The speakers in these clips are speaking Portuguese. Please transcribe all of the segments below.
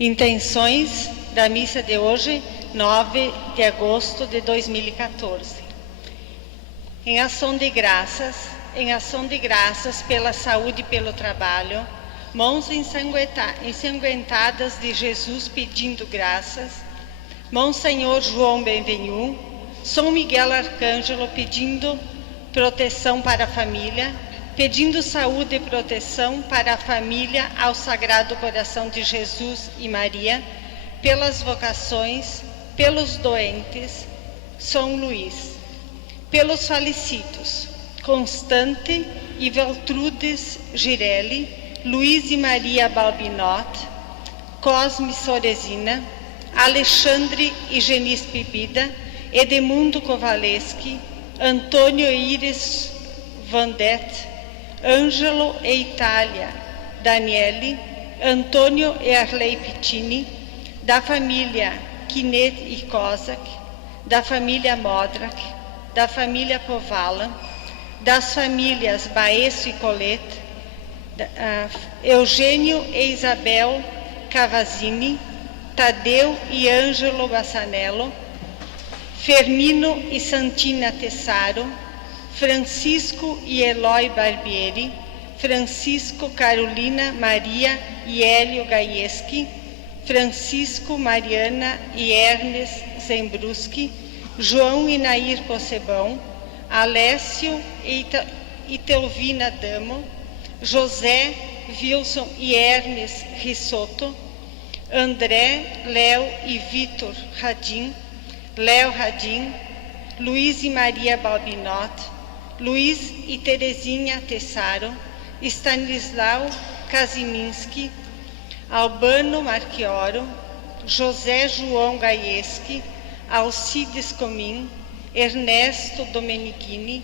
Intenções da missa de hoje, 9 de agosto de 2014. Em ação de graças pela saúde e pelo trabalho, mãos ensanguentadas de Jesus pedindo graças, Monsenhor João Benvenu, São Miguel Arcângelo pedindo proteção para a família, pedindo saúde e proteção para a família ao Sagrado Coração de Jesus e Maria, pelas vocações, pelos doentes, São Luís, pelos falecidos, Constante e Veltrudes Girelli, Luiz e Maria Balbinot, Cosme Soresina, Alexandre e Genice Pibida, Edemundo Kowaleski, Antônio e Iris Vandette, Ângelo e Itália, Daniele, Antônio e Arley Pittini, da família Kinet e Kozak, da família Modrak, da família Kovala, das famílias Baesso e Colette, Eugênio e Isabel Cavazzini, Tadeu e Ângelo Bassanello, Fermino e Santina Tessaro, Francisco e Eloy Barbieri, Francisco, Carolina, Maria e Hélio Gaieski, Francisco, Mariana e Ernest Zembruski, João e Nair Possebão, Alessio e Telvina Damo, José, Wilson e Ernest Risotto, André, Léo e Vitor Radim, Léo Radim, Luiz e Maria Balbinot, Luiz e Terezinha Tessaro, Stanislau Kaziminski, Albano Marchioro, José João Gaieski, Alcides Comim, Ernesto Domenichini,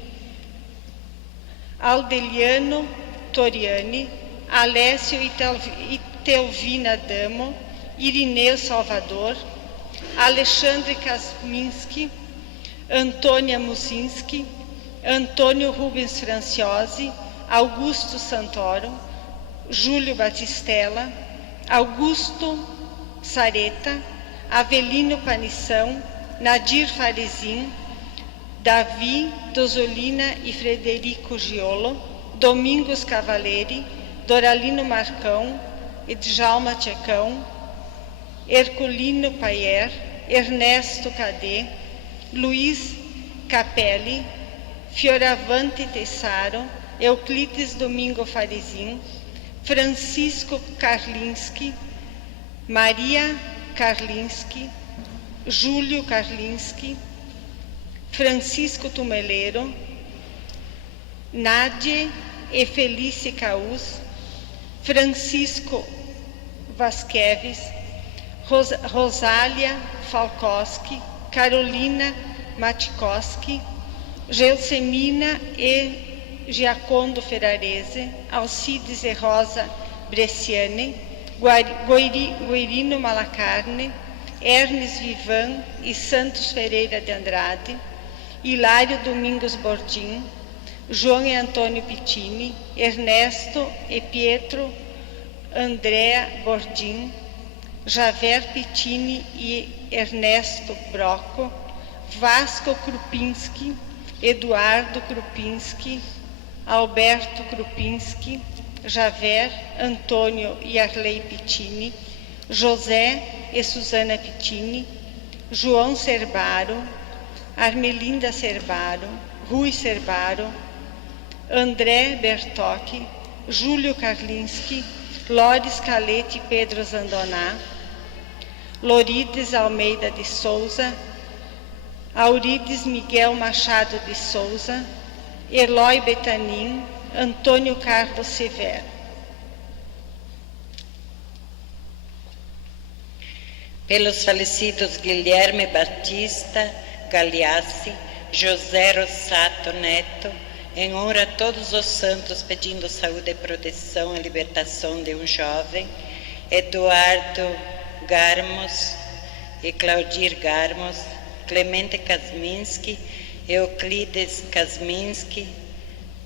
Aldeliano Toriani, Alessio e Telvina Damo, Irineu Salvador, Alexandre Kasminski, Antônia Musinski, Antônio Rubens Franciosi, Augusto Santoro, Júlio Batistella, Augusto Sareta, Avelino Panição, Nadir Farizin, Davi Dozolina e Frederico Giolo, Domingos Cavaleri, Doralino Marcão, Edjalma Tchecão, Herculino Paier, Ernesto Cadê, Luiz Capelli, Fioravante Tessaro, Euclides Domingo Farizin, Francisco Karlinski, Maria Karlinski, Júlio Karlinski, Francisco Tumeleiro, Nádia e Felice Caus, Francisco Vasqueves, Rosália Falkowski, Carolina Matikoski, Gelsemina e Giacondo Ferrarese, Alcides e Rosa Bresciani, Guirino Malacarne, Ernest Vivan e Santos Ferreira de Andrade, Hilário Domingos Bordim, João e Antônio Pittini, Ernesto e Pietro Andrea Bordim, Javer Pittini e Ernesto Brocco, Vasco Krupinski, Eduardo Krupinski, Alberto Krupinski, Javer, Antônio e Arley Pittini, José e Susana Pittini, João Cerbaro, Armelinda Cerbaro, Rui Cerbaro, André Bertocchi, Júlio Karlinski, Lores Calete e Pedro Zandoná, Lorides Almeida de Souza, Aurides Miguel Machado de Souza, Eloy Betanin, Antônio Carlos Severo. Pelos falecidos Guilherme Batista Galeassi, José Rossato Neto, em honra a todos os santos, pedindo saúde e proteção e libertação de um jovem, Eduardo Garmos e Claudir Garmos, Clemente Kasminski, Euclides Kasminski,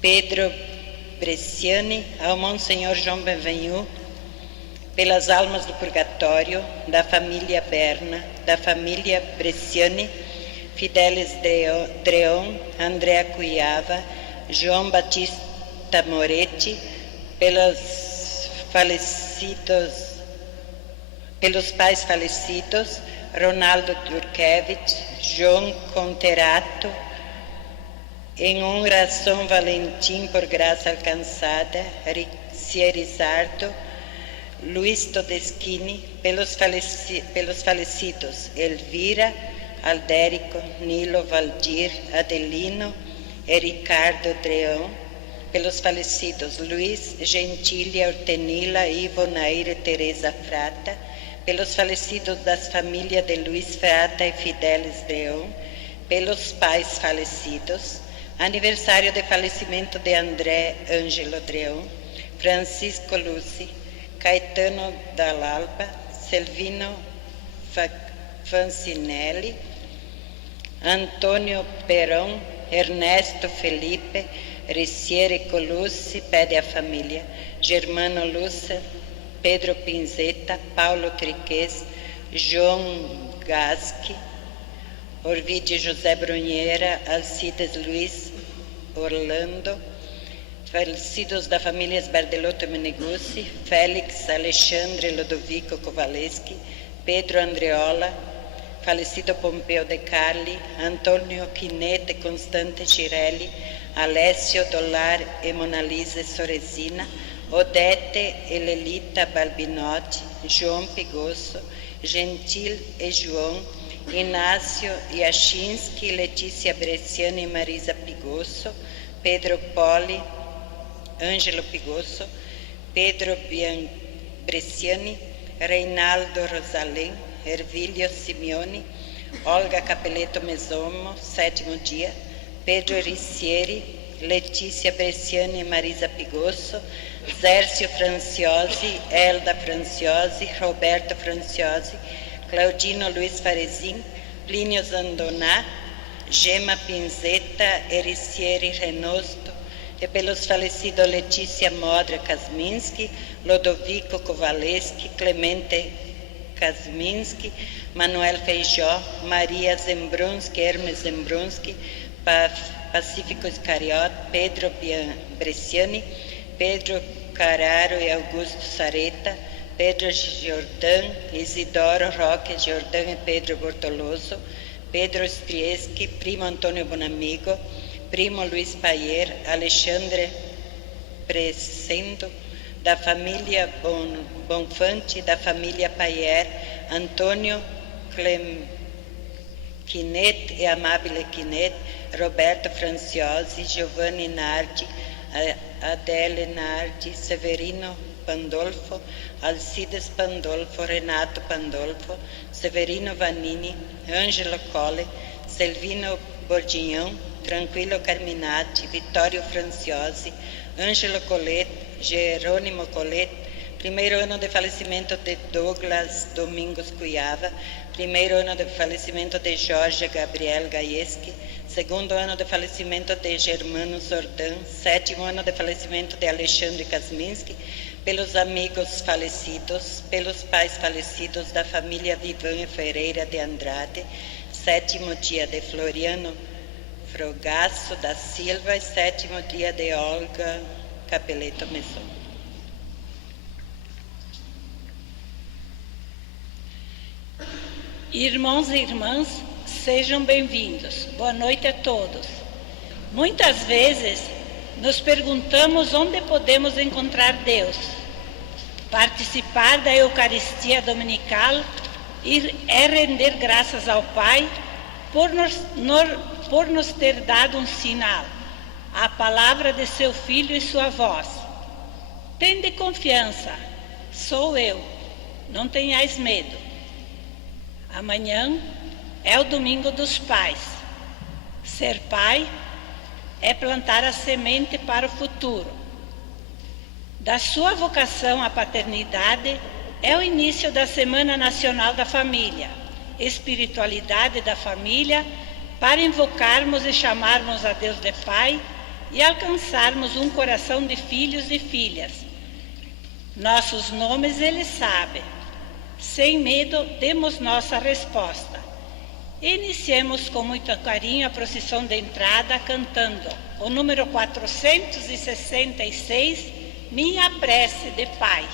Pedro Bresciani, ao Monsenhor João Benvenu, pelas almas do purgatório, da família Berna, da família Bresciani, Fidelis Dreon, Andrea Cuiava, João Batista Moretti, pelos pais falecidos, Ronaldo Durkevich, João Conterato, em honra a São Valentim por graça alcançada, Cierizardo, Luiz Todeschini, pelos falecidos, Elvira, Aldérico, Nilo, Valdir, Adelino e Ricardo Dreão, pelos falecidos, Luiz, Gentília, Ortenila, Ivo, Nair e Teresa Frata, pelos falecidos das famílias de Luiz Frata e Fidelis Dreão, pelos pais falecidos, aniversário de falecimento de André Ângelo Dreão, Francisco Luci, Caetano Dall'Alba, Selvino Fancinelli, Antônio Perón, Ernesto Felipe, Riciere Colucci, pede a família, Germano Lussa, Pedro Pinzetta, Paulo Triques, João Gasque, Orvide José Brunheira, Alcides Luiz Orlando, falecidos da família Bardelotto Meneguzzi, Félix Alexandre Lodovico Kowaleski, Pedro Andreola, falecido Pompeu De Carli, Antônio Quinete Constante Girelli, Alessio Dollar e Monalisa Soresina, Odete e Lelita Balbinotti, João Pigosso, Gentil e João, Inácio Yashinsky, Letícia Bresciani e Marisa Pigosso, Pedro Poli, Ângelo Pigosso, Pedro Bresciani, Reinaldo Rosalém, Ervílio Simeone, Olga Capelletto Mesomo, 7º dia, Pedro Ricieri, Letícia Bresciani e Marisa Pigosso, Zércio Franciosi, Elda Franciosi, Roberto Franciosi, Claudino Luiz Farezin, Plínio Zandoná, Gema Pinzetta, Ericieri Renosto, e pelos falecidos Letícia Modra Kazminski, Lodovico Kowaleski, Clemente Kazminski, Manuel Feijó, Maria Zembrunski, Hermes Zembrunski, Pacífico Iscariote, Pedro Bresciani, Pedro Carraro e Augusto Sareta, Pedro Jordão, Isidoro Roque Jordão e Pedro Bortoloso, Pedro Strieski, primo Antônio Bonamigo, primo Luiz Paier, Alexandre Presendo, da família Bonfante, da família Paier, Antônio Quinet e Amabile Quinet, Roberto Franciosi, Giovanni Nardi, Adele Nardi, Severino Pandolfo, Alcides Pandolfo, Renato Pandolfo, Severino Vanini, Ângelo Colle, Selvino Bordignon, Tranquillo Carminati, Vittorio Franciosi, Ângelo Colette, Jerônimo Colette, primeiro ano de falecimento de Douglas Domingos Cuiava, primeiro ano de falecimento de Jorge Gabriel Gaieski, segundo ano de falecimento de Germano Zordan, 7º ano de falecimento de Alexandre Kazminski, pelos amigos falecidos, pelos pais falecidos da família Vivan e Ferreira de Andrade, 7º dia de Floriano Frogasso da Silva e 7º dia de Olga Capelletto Mesomo. Irmãos e irmãs, sejam bem-vindos. Boa noite a todos. Muitas vezes nos perguntamos onde podemos encontrar Deus. Participar da Eucaristia Dominical é render graças ao Pai por nos ter dado um sinal, a palavra de seu Filho e sua voz. Tende confiança, sou eu, não tenhais medo. Amanhã é o domingo dos pais. Ser pai é plantar a semente para o futuro. Da sua vocação à paternidade é o início da Semana Nacional da Família, espiritualidade da família, para invocarmos e chamarmos a Deus de Pai e alcançarmos um coração de filhos e filhas. Nossos nomes Ele sabe. Sem medo, demos nossa resposta. Iniciemos com muito carinho a procissão de entrada cantando o número 466, Minha Prece de Pai.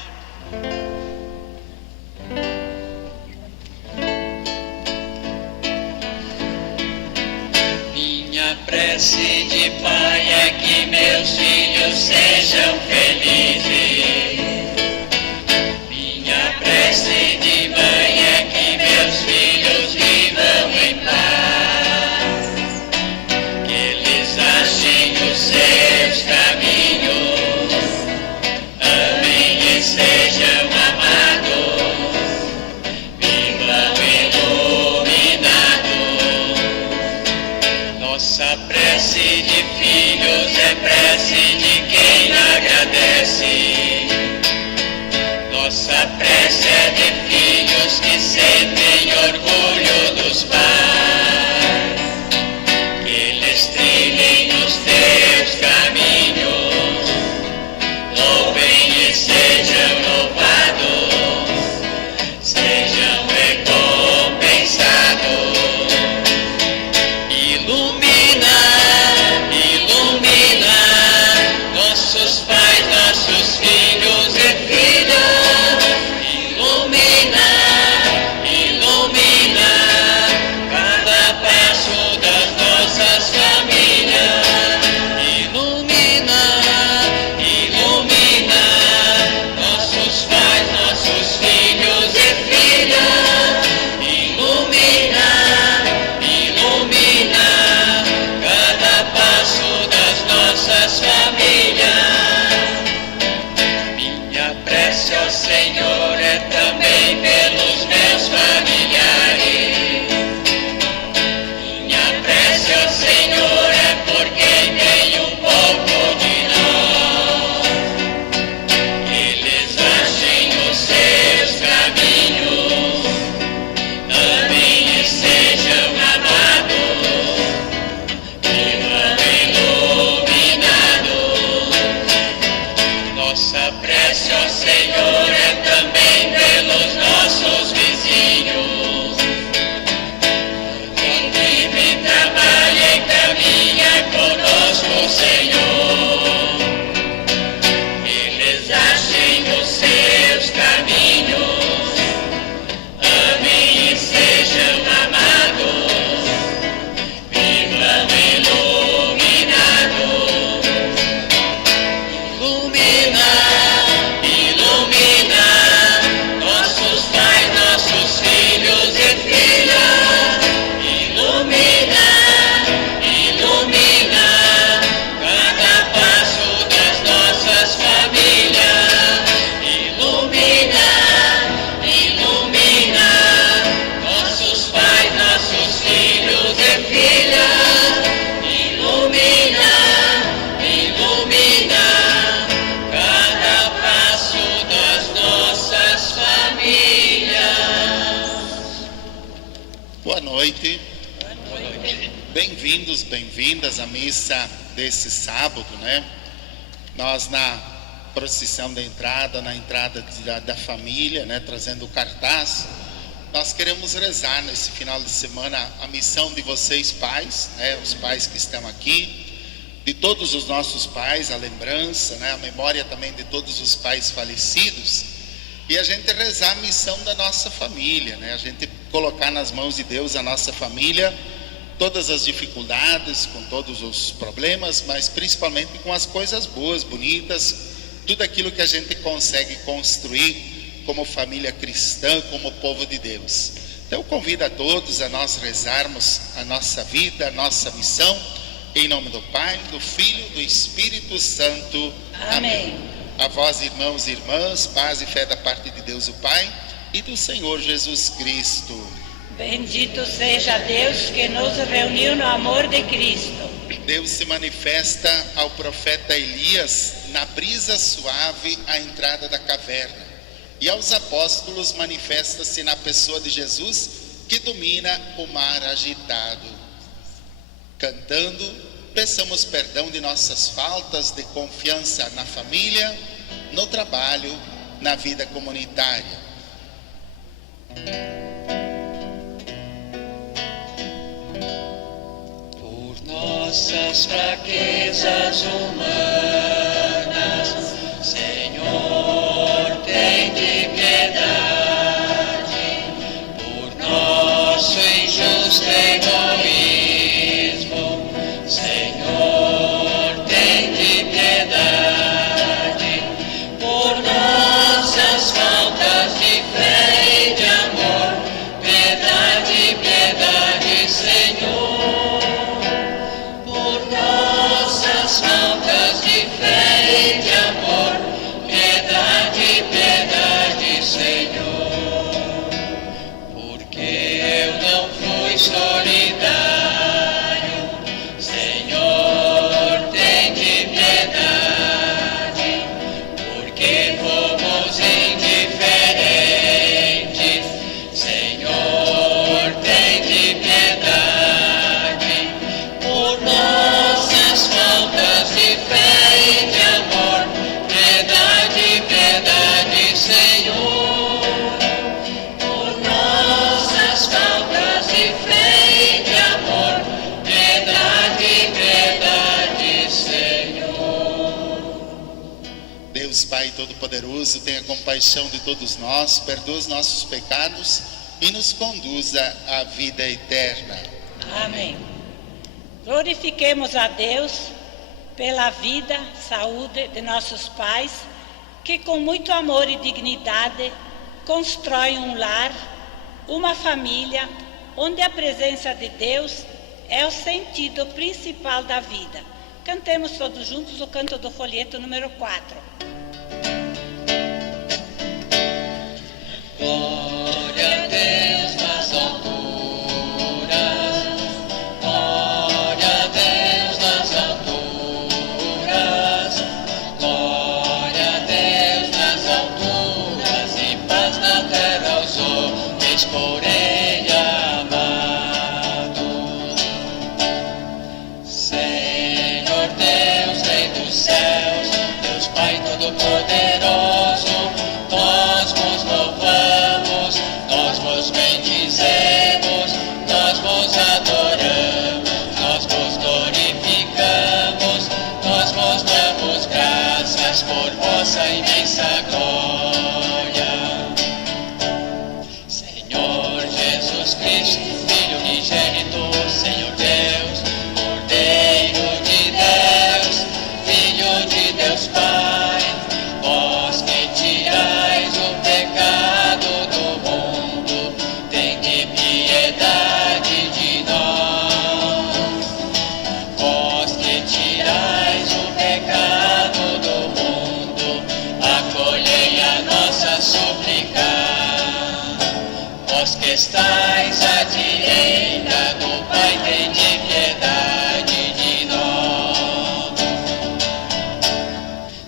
Minha prece de pai é que meus filhos sejam felizes. Minha prece de mãe é que meus filhos vivam em paz. Que eles achem os seus caminhos, amem e sejam amados, vivam iluminados. Nossa prece de filhos é prece de quem agradece. Nossa prece é de filhos que sentem orgulho dos pais. Que eles trilhem os teus caminhos, louvem e sejam louvados, sejam recompensados. Ilumina, ilumina nossos pais, nossos filhos e filhas. Ilumina, ilumina cada passo das nossas famílias. Ilumina, ilumina nossos pais, nossos filhos e filhas. Ilumina, ilumina cada passo das nossas famílias. Minha prece ao Senhor é também pelos meus familiares. Minha prece ao Senhor é por quem tem um pouco de nós. Eles achem os seus caminhos, amem e sejam amados, vivam iluminados. Nossa prece ao Senhor é também pelos nossos vizinhos. Quem vive, trabalha e caminha conosco, Senhor. Eles achem os seus caminhos, amem e sejam amados, vivam iluminados. Ilumina, ilumina nossos pais, nossos filhos e filhas. Ilumina, ilumina cada passo das nossas famílias. Ilumina, ilumina nossos pais, nossos filhos e filhas. Ilumina, ilumina cada passo das nossas famílias. Boa noite. Bem-vindos, bem-vindas à missa desse sábado, né? Nós na procissão da entrada, na entrada da família, né? Trazendo o cartaz, nós queremos rezar nesse final de semana a missão de vocês pais, né? Os pais que estão aqui, de todos os nossos pais, a lembrança, né? A memória também de todos os pais falecidos, e a gente rezar a missão da nossa família, né? A gente colocar nas mãos de Deus a nossa família, todas as dificuldades, com todos os problemas, mas principalmente com as coisas boas, bonitas, tudo aquilo que a gente consegue construir como família cristã, como povo de Deus. Então eu convido a todos a nós rezarmos a nossa vida, a nossa missão, em nome do Pai, do Filho, do Espírito Santo. Amém. A vós, irmãos e irmãs, paz e fé da parte de Deus o Pai e do Senhor Jesus Cristo. Bendito seja Deus que nos reuniu no amor de Cristo. Deus se manifesta ao profeta Elias na brisa suave à entrada da caverna, e aos apóstolos manifesta-se na pessoa de Jesus, que domina o mar agitado. Cantando, peçamos perdão de nossas faltas de confiança na família, no trabalho na vida comunitária. Por nossas fraquezas humanas, Senhor, tem de piedade. Por nosso injusto egoísmo, Senhor, tem de piedade. Por nossas faltas de fé e de amor, piedade, piedade, Senhor. Por nossas faltas de fé e de amor, piedade, piedade, Senhor. Porque eu não fui solidário, Senhor, tem de piedade. Porque fomos indiferentes, Senhor, tem de piedade. Por nossas faltas de fé e de amor, piedade, piedade, Senhor. Por nossas faltas de fé e de amor, piedade, piedade, Senhor. Deus Pai Todo-Poderoso, tenha compaixão de todos nós, perdoa os nossos pecados e nos conduza à vida eterna. Amém. Glorifiquemos a Deus pela vida, saúde de nossos pais, que com muito amor e dignidade constroem um lar, uma família, onde a presença de Deus é o sentido principal da vida. Cantemos todos juntos o canto do folheto número 4. Glória a Deus nas alturas, glória a Deus nas alturas, glória a Deus nas alturas, e paz na terra aos homens por Ele amados. Senhor Deus, Rei dos céus, Deus Pai Todo-Poderoso, nós vos louvamos, nós vos bendizemos, nós vos adoramos, nós vos glorificamos, nós vos damos graças por vossa imensa glória. Senhor Jesus Cristo, Filho unigênito, Senhor Deus, Cordeiro de Deus, Filho de Deus Pai, vós que tirais o pecado do mundo, tende piedade de nós. Vós que tirais o pecado do mundo, acolhei a nossa súplica. Vós que estais à direita do Pai, tende piedade de nós.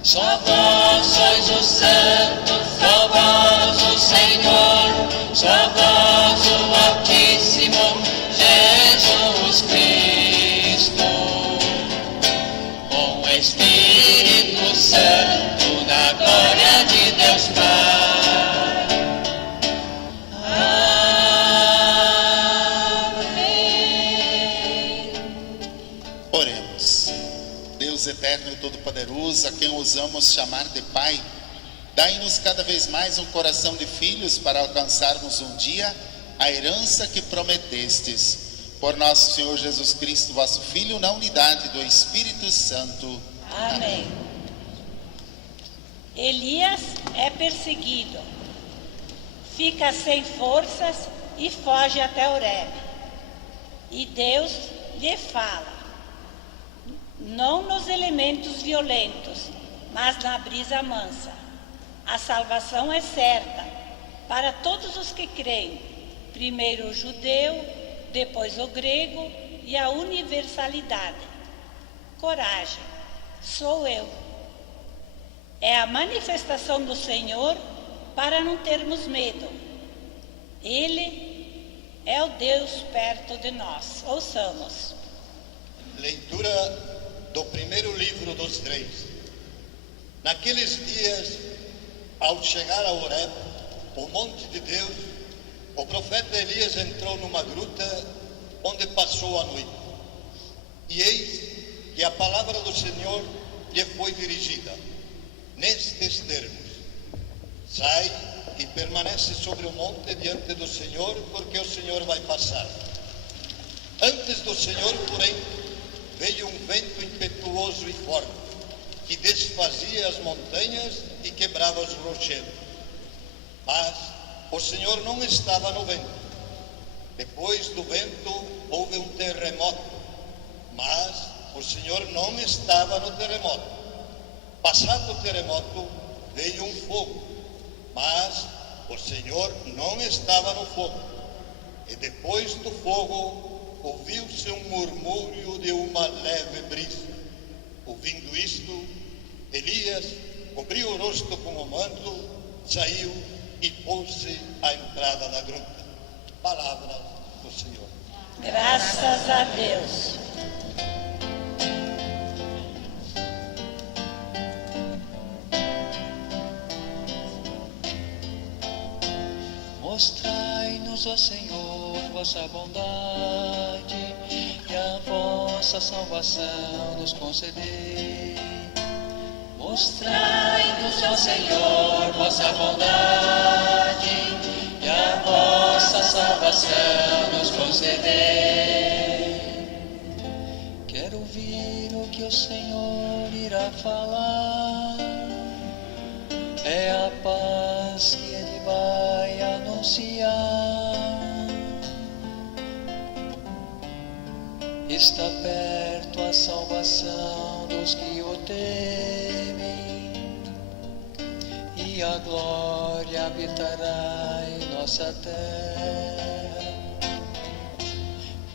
Só vós sois o Santo, só vós o Senhor, só vós o Altíssimo, Jesus Cristo. Com o Espírito Santo, na glória de Deus Pai. Amém. Oremos. Deus eterno e todo-poderoso, a quem ousamos chamar de Pai, dai-nos cada vez mais um coração de filhos para alcançarmos um dia a herança que prometestes. Por nosso Senhor Jesus Cristo, vosso Filho, na unidade do Espírito Santo. Amém. Elias é perseguido, fica sem forças e foge até Horebe. E Deus lhe fala, não nos elementos violentos, mas na brisa mansa. A salvação é certa para todos os que creem, primeiro o judeu, depois o grego e a universalidade. Coragem, sou eu. É a manifestação do Senhor para não termos medo. Ele é o Deus perto de nós. Ouçamos. Leitura do primeiro livro dos Reis. Naqueles dias Ao chegar a Horeb, o monte de Deus, o profeta Elias entrou numa gruta onde passou a noite. E eis que a palavra do Senhor lhe foi dirigida, nestes termos: sai e permanece sobre o monte diante do Senhor, porque o Senhor vai passar. Antes do Senhor, porém, veio um vento impetuoso e forte, que desfazia as montanhas e quebrava os rochedos. Mas o Senhor não estava no vento. Depois do vento houve um terremoto, mas o Senhor não estava no terremoto. Passado o terremoto, veio um fogo, mas o Senhor não estava no fogo. E depois do fogo, ouviu-se um murmúrio de uma leve brisa. Ouvindo isto, Elias cobriu o rosto com o manto, saiu e pôs-se à entrada da gruta. Palavra do Senhor. Graças a Deus. Mostrai-nos, ó Senhor, vossa bondade e a vossa salvação nos concedei. Mostrai-nos, ó Senhor, vossa bondade e a vossa salvação nos concedei. Quero ouvir o que o Senhor irá falar. É a paz que Ele vai anunciar. Está perto a salvação dos que o temem, e a glória habitará em nossa terra.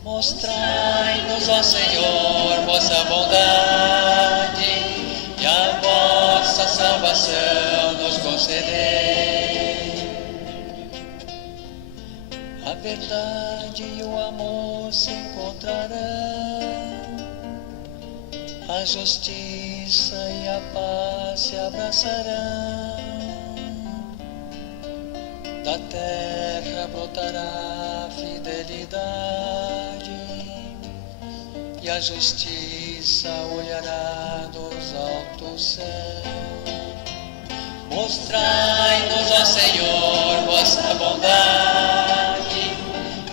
Mostrai-nos, ó Senhor, vossa bondade e a vossa salvação nos concedei. A verdade e o amor se encontrarão, a justiça e a paz se abraçarão. Da terra brotará a fidelidade, e a justiça olhará dos altos céus. Mostrai-nos, ó Senhor, vossa bondade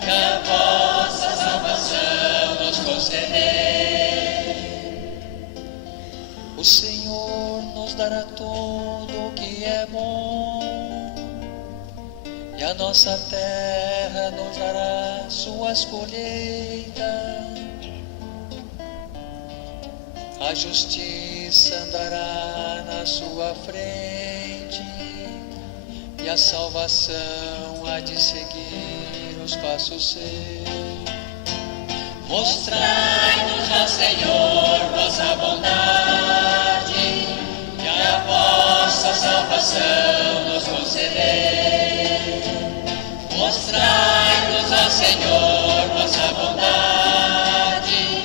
e a vossa salvação nos concedei. O Senhor nos dará tudo o que é bom, e a nossa terra nos dará suas colheitas. A justiça andará na sua frente, e a salvação há de seguir os passos seus. Mostrai-nos, ó Senhor, vossa bondade e a vossa salvação nos concedei. Mostrai-nos, ó Senhor, vossa bondade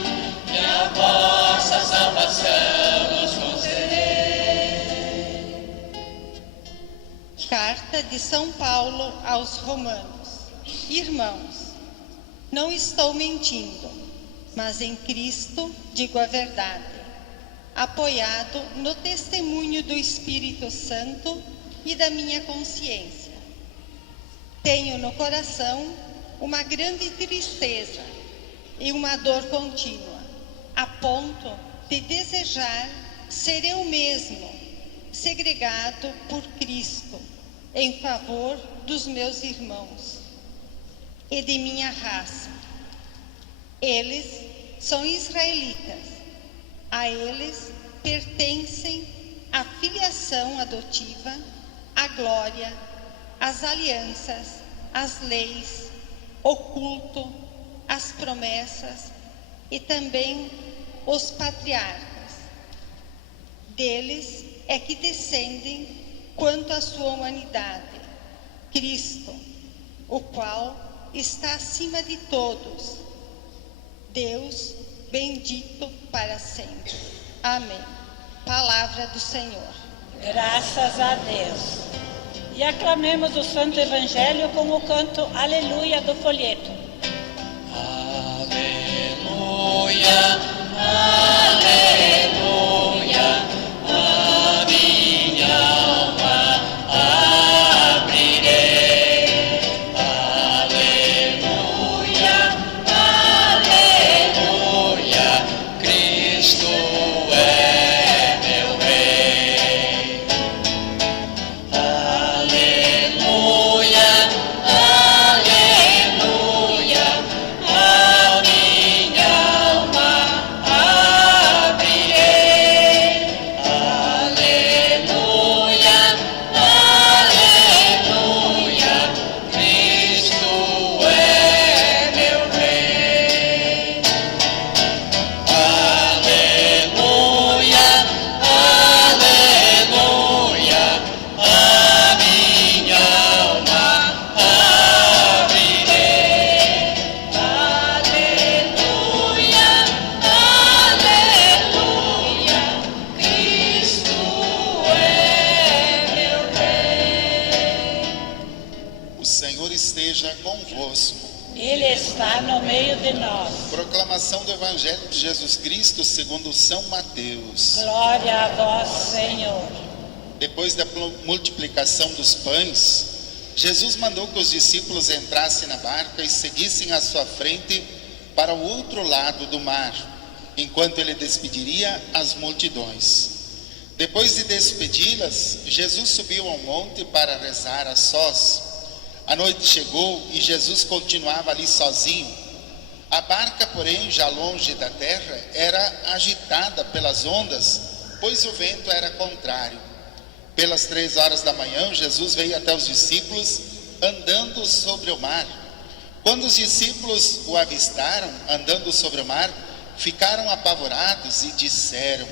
e a vossa salvação nos concedei. Carta de São Paulo aos Romanos. Irmãos, não estou mentindo, mas em Cristo digo a verdade, apoiado no testemunho do Espírito Santo e da minha consciência. Tenho no coração uma grande tristeza e uma dor contínua, a ponto de desejar ser eu mesmo segregado por Cristo em favor dos meus irmãos e de minha raça. Eles são israelitas, a eles pertencem a filiação adotiva, a glória, as alianças, as leis, o culto, as promessas e também os patriarcas. Deles é que descendem quanto à sua humanidade, Cristo, o qual está acima de todos. Deus bendito para sempre. Amém. Palavra do Senhor. Graças a Deus. E aclamemos o Santo Evangelho com o canto Aleluia do folheto. Aleluia, aleluia, a minha alma abrirei. Aleluia, aleluia, Cristo é meu Rei. Aleluia, aleluia, a minha alma abrirei. Aleluia, aleluia, Cristo é meu Rei. Aleluia, aleluia, a minha alma abrirei. Aleluia, aleluia, Cristo é meu Rei. O Senhor esteja convosco. Ele está no meio de nós. Proclamação do Evangelho de Jesus Cristo segundo São Mateus. Glória a vós, Senhor. Depois da multiplicação dos pães, Jesus mandou que os discípulos entrassem na barca e seguissem à sua frente para o outro lado do mar, enquanto ele despediria as multidões. Depois de despedi-las, Jesus subiu ao monte para rezar a sós. A noite chegou e Jesus continuava ali sozinho. A barca, porém, já longe da terra, era agitada pelas ondas, pois o vento era contrário. Pelas 3 horas da manhã, Jesus veio até os discípulos andando sobre o mar. Quando os discípulos o avistaram andando sobre o mar, ficaram apavorados e disseram: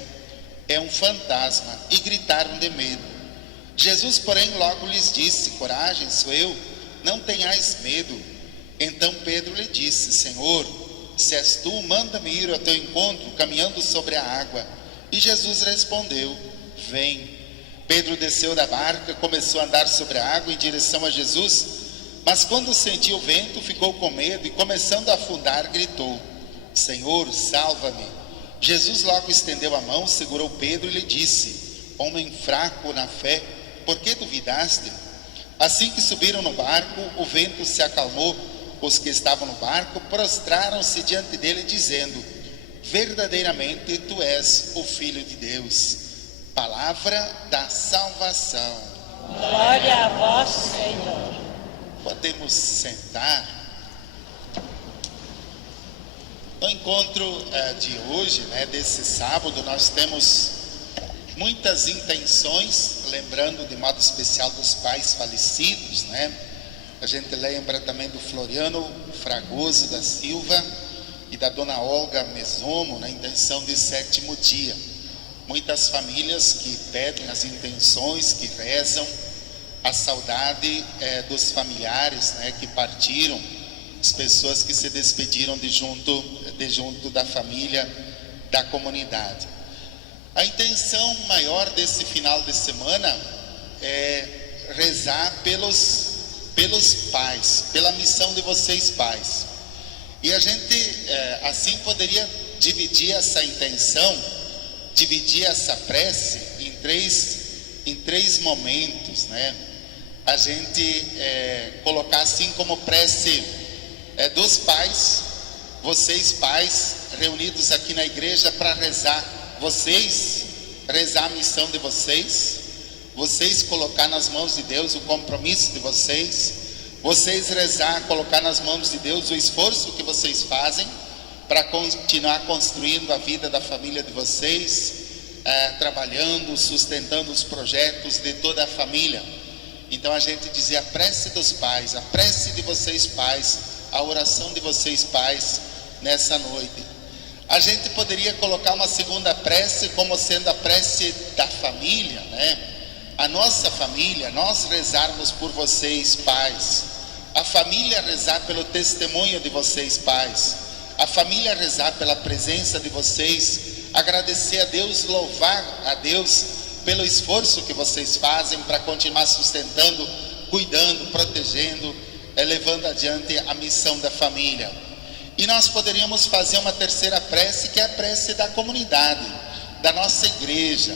é um fantasma, e gritaram de medo. Jesus, porém, logo lhes disse: coragem, sou eu, não tenhais medo. Então Pedro lhe disse: Senhor, se és tu, manda-me ir ao teu encontro, caminhando sobre a água. E Jesus respondeu: vem. Pedro desceu da barca, começou a andar sobre a água em direção a Jesus, mas quando sentiu o vento, ficou com medo e, começando a afundar, gritou: Senhor, salva-me. Jesus logo estendeu a mão, segurou Pedro e lhe disse: homem fraco na fé, por que duvidaste? Assim que subiram no barco, o vento se acalmou. Os que estavam no barco prostraram-se diante dele, dizendo: verdadeiramente tu és o Filho de Deus. Palavra da salvação. Glória a vós, Senhor. Podemos sentar. No encontro de hoje, desse sábado, nós temos muitas intenções, lembrando de modo especial dos pais falecidos, A gente lembra também do Floriano Fragoso da Silva e da dona Olga Mesomo, na intenção de 7º dia. Muitas famílias que pedem as intenções, que rezam a saudade dos familiares, que partiram, as pessoas que se despediram de junto da família, da comunidade. A intenção maior desse final de semana é rezar pelos pais, pela missão de vocês pais. E a gente assim poderia dividir essa intenção, dividir essa prece em três momentos, A gente colocar assim como prece dos pais, vocês pais reunidos aqui na igreja para rezar, vocês rezar a missão de vocês colocar nas mãos de Deus o compromisso de vocês rezar, colocar nas mãos de Deus o esforço que vocês fazem para continuar construindo a vida da família de vocês, trabalhando, sustentando os projetos de toda a família. Então a gente dizia a prece dos pais, a prece de vocês pais, a oração de vocês pais nessa noite. A gente poderia colocar uma segunda prece como sendo a prece da família, A nossa família, nós rezarmos por vocês pais, a família rezar pelo testemunho de vocês pais, a família rezar pela presença de vocês, agradecer a Deus, louvar a Deus pelo esforço que vocês fazem para continuar sustentando, cuidando, protegendo, levando adiante a missão da família. E nós poderíamos fazer uma terceira prece, que é a prece da comunidade, da nossa igreja.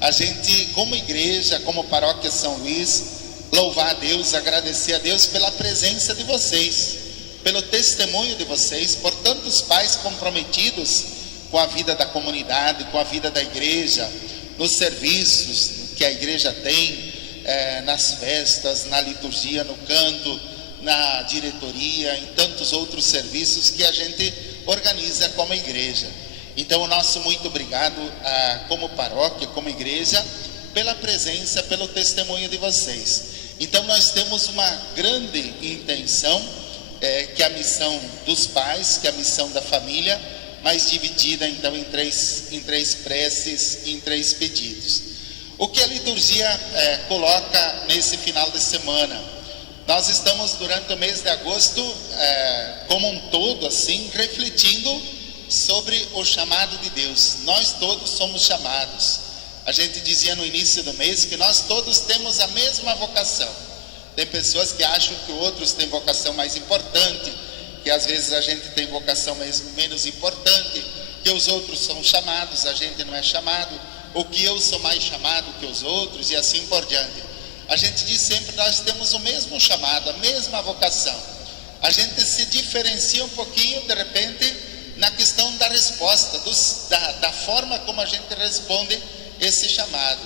A gente, como igreja, como paróquia São Luís, louvar a Deus, agradecer a Deus pela presença de vocês, pelo testemunho de vocês, por tantos pais comprometidos com a vida da comunidade, com a vida da igreja, nos serviços que a igreja tem, nas festas, na liturgia, no canto, na diretoria, em tantos outros serviços que a gente organiza como igreja. Então, o nosso muito obrigado como paróquia, como igreja, pela presença, pelo testemunho de vocês. Então, nós temos uma grande intenção, que é a missão dos pais, que é a missão da família, mas dividida então em três preces, em 3 pedidos. O que a liturgia coloca nesse final de semana? Nós estamos durante o mês de agosto, como um todo, assim, refletindo sobre o chamado de Deus. Nós todos somos chamados. A gente dizia no início do mês que nós todos temos a mesma vocação. Tem pessoas que acham que outros têm vocação mais importante, que às vezes a gente tem vocação mesmo menos importante, que os outros são chamados, a gente não é chamado, ou que eu sou mais chamado que os outros, e assim por diante. A gente diz sempre que nós temos o mesmo chamado, a mesma vocação. A gente se diferencia um pouquinho, de repente, na questão da resposta, da forma como a gente responde esse chamado.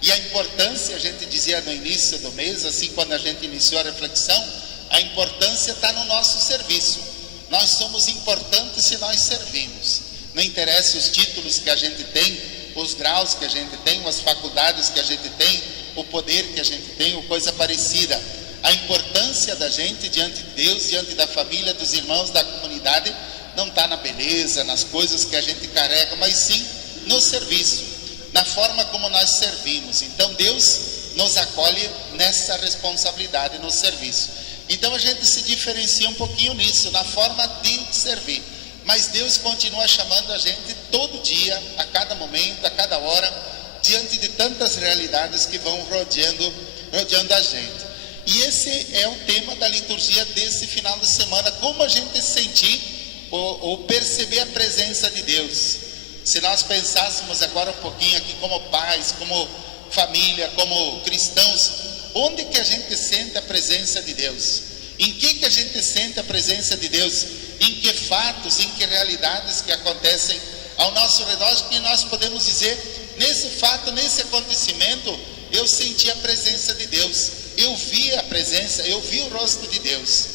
E a importância, a gente dizia no início do mês, assim, quando a gente iniciou a reflexão, a importância está no nosso serviço. Nós somos importantes se nós servimos. Não interessa os títulos que a gente tem, os graus que a gente tem, as faculdades que a gente tem, o poder que a gente tem, ou coisa parecida. A importância da gente diante de Deus, diante da família, dos irmãos, da comunidade, não está na beleza, nas coisas que a gente carrega, mas sim no serviço, na forma como nós servimos. Então Deus nos acolhe nessa responsabilidade, no serviço. Então a gente se diferencia um pouquinho nisso, na forma de servir. Mas Deus continua chamando a gente todo dia, a cada momento, a cada hora, diante de tantas realidades que vão rodeando a gente. E esse é o tema da liturgia desse final de semana, como a gente sentir ou perceber a presença de Deus. Se nós pensássemos agora um pouquinho aqui como pais, como família, como cristãos, onde que a gente sente a presença de Deus? Em que a gente sente a presença de Deus? Em que fatos, em que realidades que acontecem ao nosso redor, que nós podemos dizer, nesse fato, nesse acontecimento, eu senti a presença de Deus, eu vi a presença, eu vi o rosto de Deus.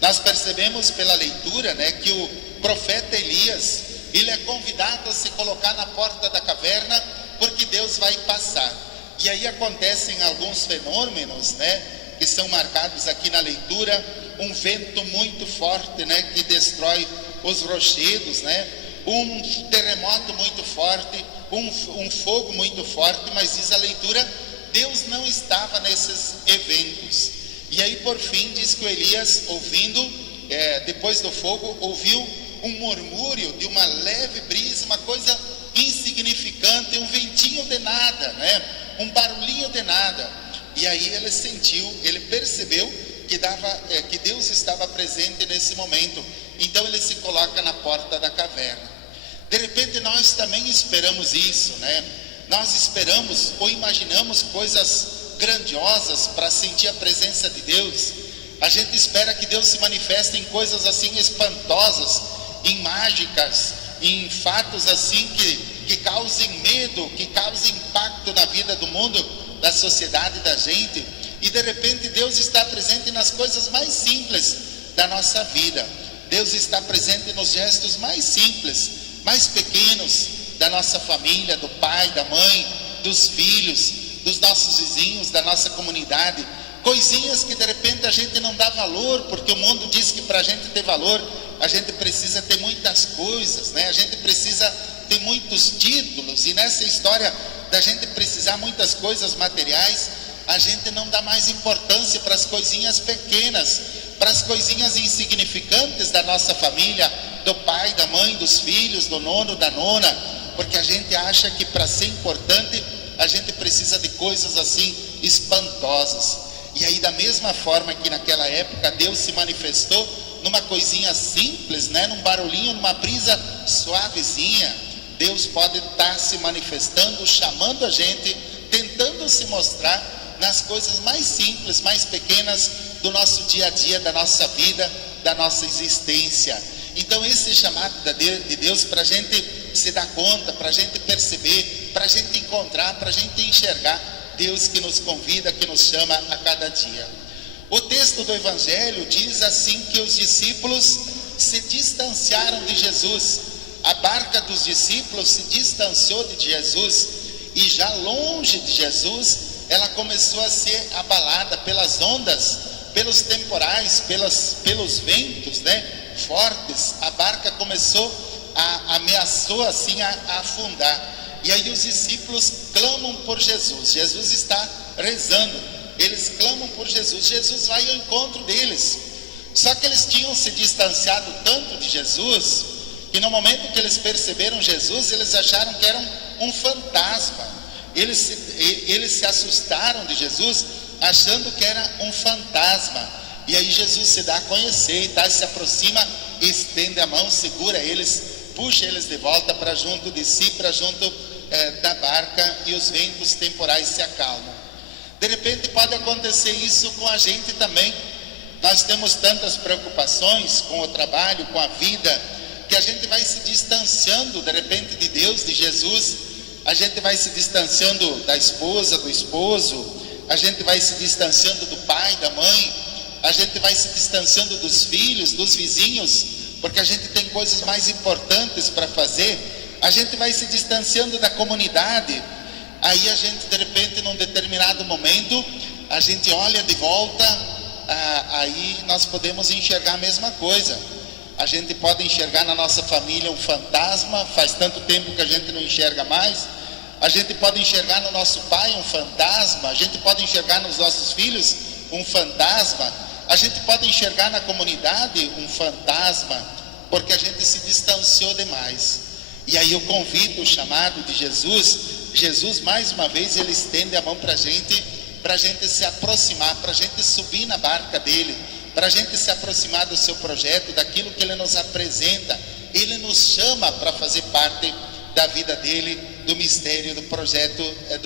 Nós percebemos pela leitura, que o profeta Elias, ele é convidado a se colocar na porta da caverna, porque Deus vai passar. E aí acontecem alguns fenômenos, que são marcados aqui na leitura, um vento muito forte, que destrói os rochedos, um terremoto muito forte, um fogo muito forte, mas diz a leitura, Deus não estava nesses eventos. E aí por fim diz que o Elias, ouvindo, depois do fogo, ouviu um murmúrio de uma leve brisa, uma coisa insignificante, um ventinho de nada, um barulhinho de nada. E aí ele sentiu, ele percebeu que Deus estava presente nesse momento. Então ele se coloca na porta da caverna. De repente nós também esperamos isso, Nós esperamos ou imaginamos coisas grandiosas para sentir a presença de Deus. A gente espera que Deus se manifeste em coisas assim espantosas, em mágicas, em fatos assim que causem medo, que causem impacto na vida do mundo, da sociedade, da gente. E de repente Deus está presente nas coisas mais simples da nossa vida. Deus está presente nos gestos mais simples, mais pequenos da nossa família, do pai, da mãe, dos filhos, dos nossos vizinhos, da nossa comunidade. Coisinhas que de repente a gente não dá valor, porque o mundo diz que para a gente ter valor, a gente precisa ter muitas coisas, A gente precisa ter muitos títulos, e nessa história da gente precisar muitas coisas materiais, a gente não dá mais importância para as coisinhas pequenas, para as coisinhas insignificantes da nossa família, do pai, da mãe, dos filhos, do nono, da nona, porque a gente acha que para ser importante a gente precisa de coisas assim espantosas. E aí, da mesma forma que naquela época Deus se manifestou numa coisinha simples, né? Num barulhinho, numa brisa suavezinha, Deus pode estar se manifestando, chamando a gente, tentando se mostrar nas coisas mais simples, mais pequenas do nosso dia a dia, da nossa vida, da nossa existência. Então esse chamado de Deus para a gente se dar conta, para a gente perceber, para a gente encontrar, para a gente enxergar Deus que nos convida, que nos chama a cada dia. O texto do Evangelho diz assim que os discípulos se distanciaram de Jesus. A barca dos discípulos se distanciou de Jesus e já longe de Jesus, ela começou a ser abalada pelas ondas, pelos temporais, pelos ventos, né, fortes. A barca ameaçou assim a afundar. E aí os discípulos clamam por Jesus. Jesus está rezando. Eles clamam por Jesus. Jesus vai ao encontro deles. Só que eles tinham se distanciado tanto de Jesus que no momento que eles perceberam Jesus, eles acharam que era um fantasma. Eles se assustaram de Jesus, achando que era um fantasma. E aí Jesus se dá a conhecer, tá? Se aproxima, estende a mão, segura eles, puxa eles de volta para junto de si, para junto da barca, e os ventos temporais se acalmam. De repente pode acontecer isso com a gente também. Nós temos tantas preocupações com o trabalho, com a vida, que a gente vai se distanciando de repente de Deus, de Jesus. A gente vai se distanciando da esposa, do esposo, a gente vai se distanciando do pai, da mãe, a gente vai se distanciando dos filhos, dos vizinhos, porque a gente tem coisas mais importantes para fazer. A gente vai se distanciando da comunidade. Aí a gente, de repente, num determinado momento, a gente olha de volta, aí nós podemos enxergar a mesma coisa. A gente pode enxergar na nossa família um fantasma, faz tanto tempo que a gente não enxerga mais. A gente pode enxergar no nosso pai um fantasma, a gente pode enxergar nos nossos filhos um fantasma, a gente pode enxergar na comunidade um fantasma, porque a gente se distanciou demais. E aí eu convido o chamado de Jesus. Jesus, mais uma vez, ele estende a mão para a gente se aproximar, para a gente subir na barca dele, para a gente se aproximar do seu projeto, daquilo que ele nos apresenta. Ele nos chama para fazer parte da vida dele, do mistério, do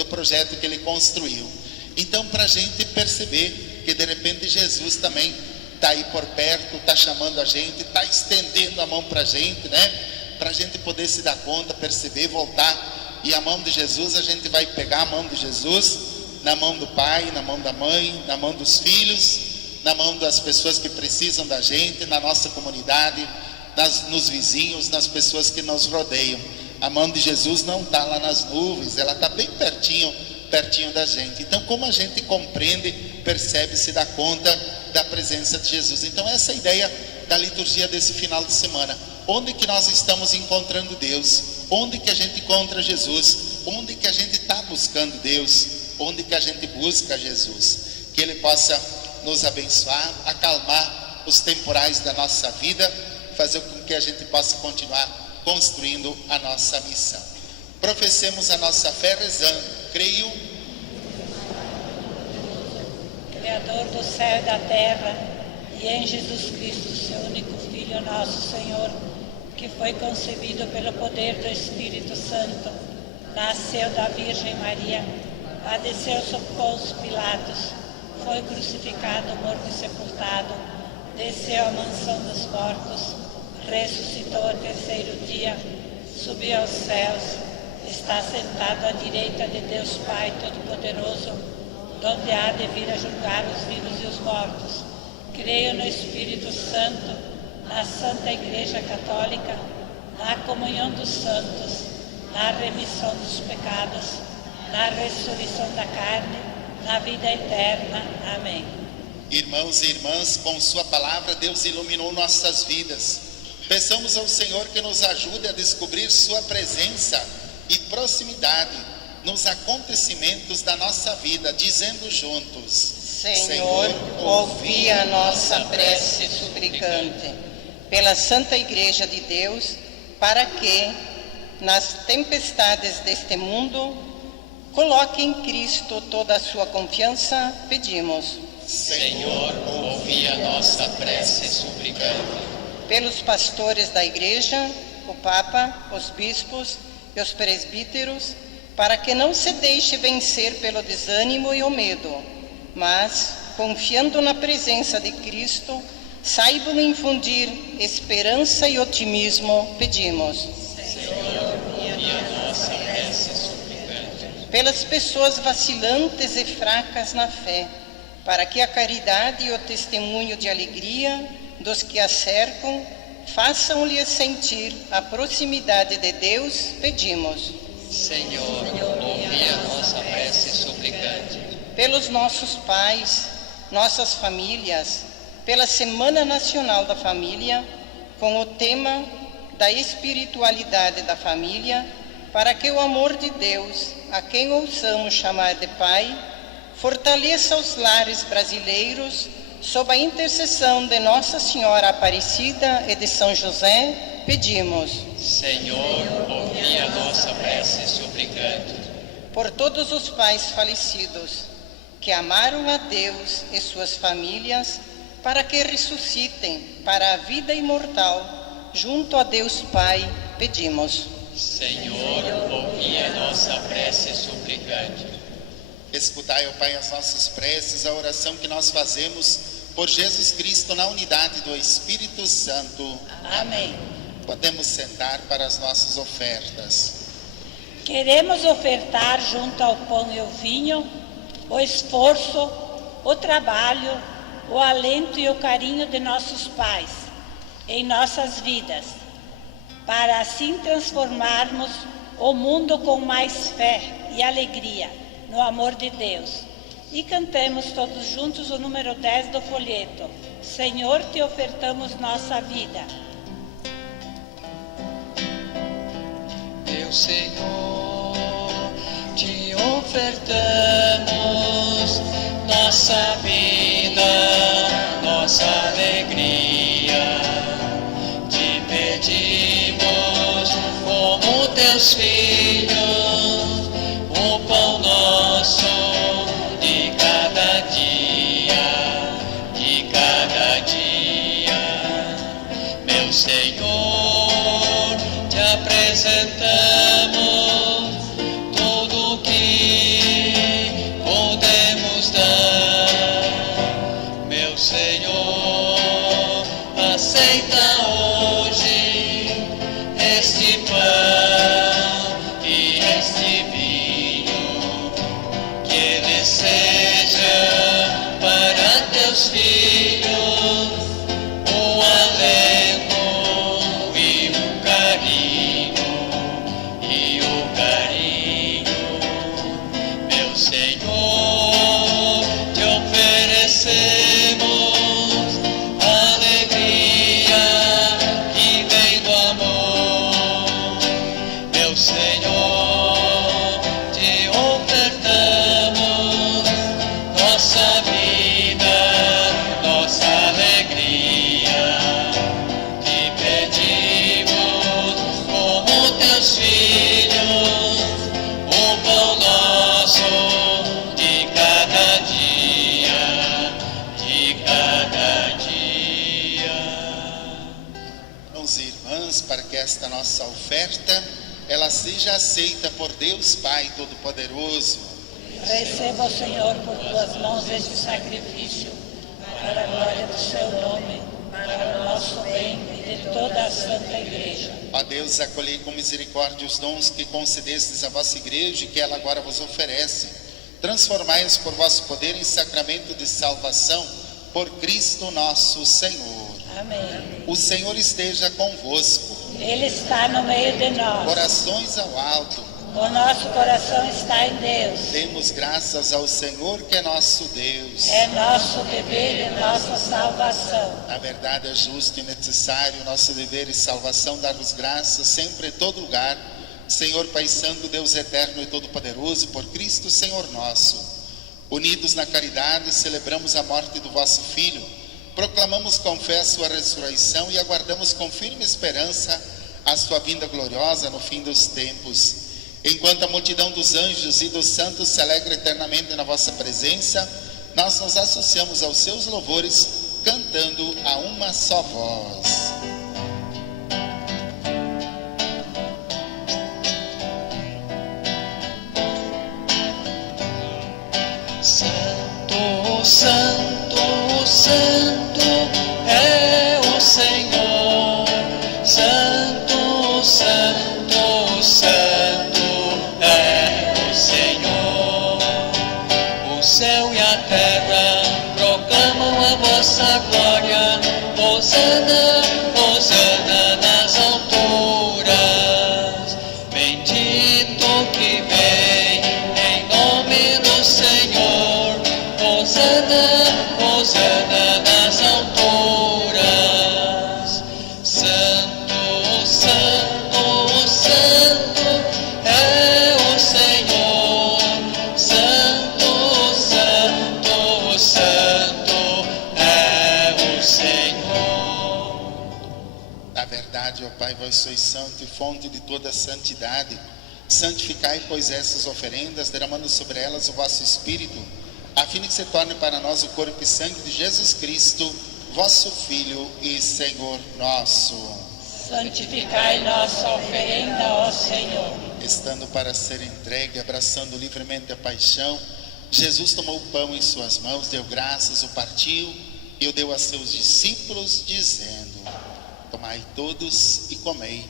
projeto que ele construiu. Então, para a gente perceber que de repente Jesus também está aí por perto, está chamando a gente, está estendendo a mão para a gente, né? Para a gente poder se dar conta, perceber, voltar. E a mão de Jesus, a gente vai pegar a mão de Jesus na mão do pai, na mão da mãe, na mão dos filhos, na mão das pessoas que precisam da gente, na nossa comunidade, nos vizinhos, nas pessoas que nos rodeiam. A mão de Jesus não está lá nas nuvens, ela está bem pertinho da gente. Então, como a gente compreende, percebe, se dá conta da presença de Jesus. Então, essa é a ideia da liturgia desse final de semana. Onde que nós estamos encontrando Deus? Onde que a gente encontra Jesus? Onde que a gente está buscando Deus? Onde que a gente busca Jesus? Que Ele possa nos abençoar, acalmar os temporais da nossa vida, fazer com que a gente possa continuar construindo a nossa missão. Professemos a nossa fé rezando. Creio, Criador do céu e da terra, e em Jesus Cristo, seu único Filho, nosso Senhor, que foi concebido pelo poder do Espírito Santo, nasceu da Virgem Maria, padeceu sob Pôncio Pilatos, foi crucificado, morto e sepultado, desceu à mansão dos mortos, ressuscitou ao terceiro dia, subiu aos céus, está sentado à direita de Deus Pai Todo-Poderoso, donde há de vir a julgar os vivos e os mortos. Creio no Espírito Santo, na Santa Igreja Católica, na comunhão dos santos, na remissão dos pecados, na ressurreição da carne, na vida eterna. Amém. Irmãos e irmãs, com sua palavra Deus iluminou nossas vidas. Peçamos ao Senhor que nos ajude a descobrir sua presença e proximidade nos acontecimentos da nossa vida, dizendo juntos: Senhor, ouvi a nossa prece suplicante pela Santa Igreja de Deus, para que, nas tempestades deste mundo, Coloque em Cristo toda a sua confiança, pedimos. Senhor, ouvi a nossa prece suplicante. Pelos pastores da Igreja, o Papa, os bispos e os presbíteros, para que não se deixe vencer pelo desânimo e o medo, mas, confiando na presença de Cristo, saibam infundir esperança e otimismo, pedimos. Senhor, ouvi a nossa prece suplicante. Pelas pessoas vacilantes e fracas na fé, para que a caridade e o testemunho de alegria dos que a cercam façam-lhes sentir a proximidade de Deus, pedimos. Senhor, ouvi a nossa prece suplicante. Pelos nossos pais, nossas famílias, pela Semana Nacional da Família, com o tema da espiritualidade da família, para que o amor de Deus, a quem ousamos chamar de Pai, fortaleça os lares brasileiros sob a intercessão de Nossa Senhora Aparecida e de São José, pedimos. Senhor, ouvi a nossa prece suplicante. Por todos os pais falecidos, que amaram a Deus e suas famílias, para que ressuscitem para a vida imortal, junto a Deus Pai, pedimos. Senhor, ouvi a nossa prece suplicante. Escutai, ó Pai, as nossas preces, a oração que nós fazemos por Jesus Cristo na unidade do Espírito Santo. Amém. Podemos sentar para as nossas ofertas. Queremos ofertar junto ao pão e ao vinho o esforço, o trabalho, o alento e o carinho de nossos pais em nossas vidas, para assim transformarmos o mundo com mais fé e alegria no amor de Deus. E cantemos todos juntos o número 10 do folheto. Senhor, te ofertamos nossa vida. Meu Senhor, te ofertamos nossa vida, nossa alegria. Te pedimos como teus filhos, o pão nosso de cada dia, Meu Senhor, te apresentamos tudo o que podemos dar. Meu Senhor, aceita hoje este pão e este vinho, que ele seja para teus filhos o alento e o carinho. Meu Senhor, te oferecemos a alegria que vem do amor. Meu Senhor, te ofertamos nossa vida, nossa alegria. Te pedimos como teus filhos, o pão nosso de cada dia. Irmãos e irmãs, para que esta nossa oferta ela seja aceita por Deus Pai Todo-Poderoso. Receba, Senhor, por tuas mãos este sacrifício, para a glória do seu nome, para o nosso bem e de toda a Santa Igreja. Ó Deus, acolhei com misericórdia os dons que concedestes à vossa igreja e que ela agora vos oferece. Transformai-os por vosso poder em sacramento de salvação, por Cristo nosso Senhor. Amém. O Senhor esteja convosco. Ele está no meio de nós. Corações ao alto. O nosso coração está em Deus. Demos graças ao Senhor, que é nosso Deus. É nosso dever e nossa salvação. Na verdade, é justo e necessário nosso dever e salvação dar-vos graças sempre em todo lugar, Senhor Pai Santo, Deus eterno e todo-poderoso, por Cristo Senhor nosso. Unidos na caridade, celebramos a morte do vosso Filho, proclamamos com fé a sua ressurreição e aguardamos com firme esperança a sua vinda gloriosa no fim dos tempos. Enquanto a multidão dos anjos e dos santos se alegra eternamente na vossa presença, nós nos associamos aos seus louvores, cantando a uma só voz. Santo, Santo, Santo é o Senhor. Santo, Santo, Santo é o Senhor. O céu e a terra proclamam a vossa glória. Hosana, Hosana nas alturas. Bendito que vem em nome do Senhor. Hosana, Hosana nas alturas. Santo, Santo, Santo é o Senhor. Santo, Santo, Santo é o Senhor. Na verdade, ó Pai, vós sois santo e fonte de toda santidade. Santificai, pois, essas oferendas, derramando sobre elas o vosso Espírito, a fim de que se torne para nós o corpo e sangue de Jesus Cristo, vosso Filho e Senhor nosso. Santificai nossa oferenda, ó Senhor. Estando para ser entregue, abraçando livremente a paixão, Jesus tomou o pão em suas mãos, deu graças, o partiu e o deu a seus discípulos, dizendo: tomai todos e comei,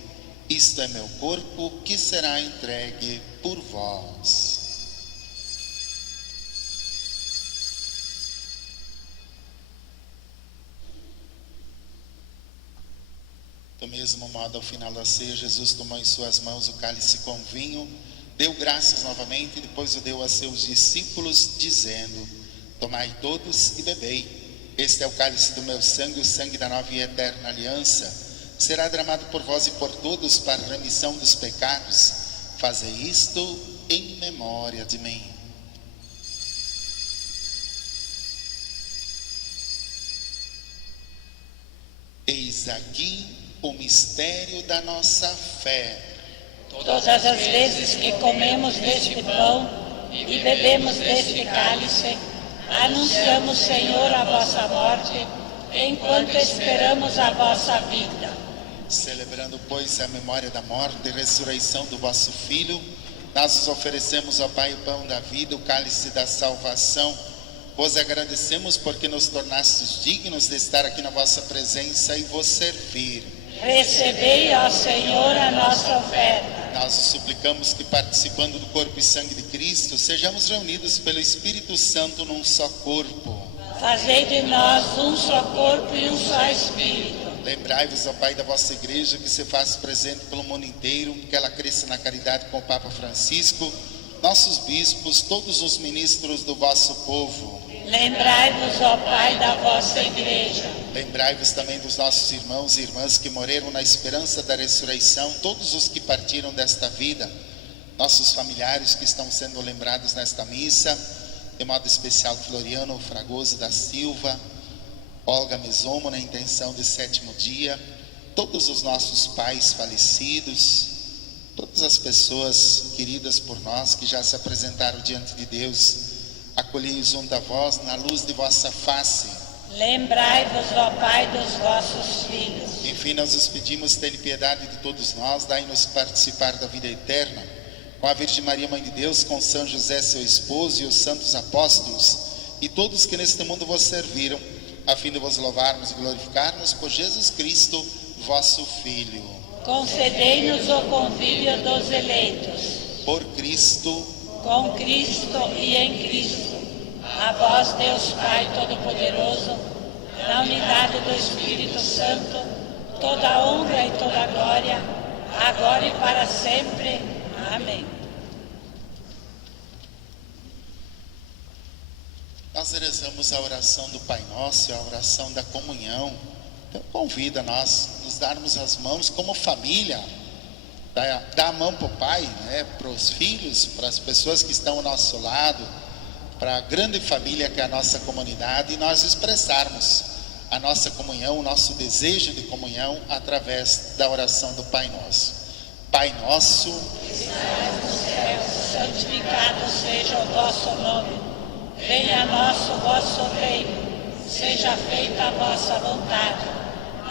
isto é meu corpo que será entregue por vós. Do mesmo modo, ao final da ceia, Jesus tomou em suas mãos o cálice com vinho, deu graças novamente e depois o deu a seus discípulos, dizendo: tomai todos e bebei, este é o cálice do meu sangue, o sangue da nova e eterna aliança, será derramado por vós e por todos para a remissão dos pecados. Fazei isto em memória de mim. Eis aqui o mistério da nossa fé. Todas as vezes que comemos deste pão e bebemos deste cálice, anunciamos, Senhor, a vossa morte, enquanto esperamos a vossa vinda. Celebrando, pois, a memória da morte e ressurreição do vosso Filho, nós os oferecemos, ó Pai, o pão da vida, o cálice da salvação. Vos agradecemos porque nos tornastes dignos de estar aqui na vossa presença e vos servir. Recebei, ó Senhor, a nossa oferta. Nós os suplicamos que, participando do corpo e sangue de Cristo, sejamos reunidos pelo Espírito Santo num só corpo. Fazei de nós um só corpo e um só Espírito. Lembrai-vos, ó Pai, da vossa igreja, que se faz presente pelo mundo inteiro, que ela cresça na caridade com o Papa Francisco, nossos bispos, todos os ministros do vosso povo. Lembrai-vos, ó Pai, da vossa igreja. Lembrai-vos também dos nossos irmãos e irmãs que morreram na esperança da ressurreição, todos os que partiram desta vida, nossos familiares que estão sendo lembrados nesta missa, de modo especial Floriano Fragoso da Silva, Olga Mesomo na intenção de 7º dia, todos os nossos pais falecidos, todas as pessoas queridas por nós que já se apresentaram diante de Deus, acolhei-os junto a vós na luz de vossa face. Lembrai-vos, ó Pai, dos vossos filhos. Enfim, nós os pedimos, tenha piedade de todos nós, dai-nos participar da vida eterna, com a Virgem Maria, Mãe de Deus, com São José, seu esposo, e os santos apóstolos, e todos que neste mundo vos serviram, a fim de vos louvarmos e glorificarmos por Jesus Cristo, vosso Filho. Concedei-nos o convívio dos eleitos. Por Cristo, Com Cristo e em Cristo. A vós, Deus Pai Todo-Poderoso, na unidade do Espírito Santo, toda a honra e toda a glória, agora e para sempre. Amém. nós rezamos a oração do Pai Nosso, a oração da comunhão. Então convida nós nos darmos as mãos como família, dar a mão para o Pai, né, para os filhos, para as pessoas que estão ao nosso lado, para a grande família que é a nossa comunidade, e nós expressarmos a nossa comunhão, o nosso desejo de comunhão através da oração do Pai Nosso. Pai nosso, santificado seja o vosso nome. Venha a nós o vosso reino. Seja feita a vossa vontade,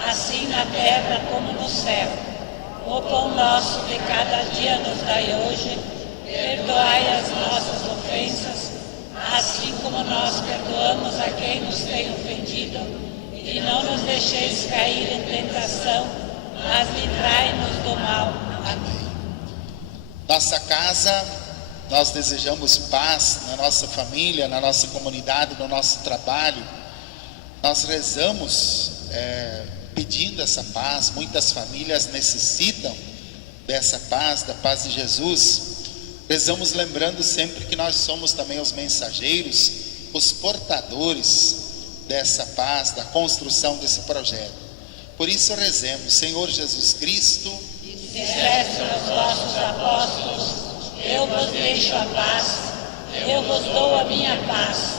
assim na terra como no céu. O pão nosso de cada dia nos dai hoje. Perdoai as nossas ofensas, assim como nós perdoamos a quem nos tem ofendido. E não nos deixeis cair em tentação, mas livrai-nos do mal. Amém. Nossa casa, nós desejamos paz na nossa família, na nossa comunidade, no nosso trabalho. Nós rezamos pedindo essa paz. Muitas famílias necessitam dessa paz, da paz de Jesus. Rezamos lembrando sempre que nós somos também os mensageiros, os portadores dessa paz, da construção desse projeto. Por isso rezemos: Senhor Jesus Cristo, disseste aos vossos apóstolos: eu vos deixo a paz, eu vos dou a minha paz.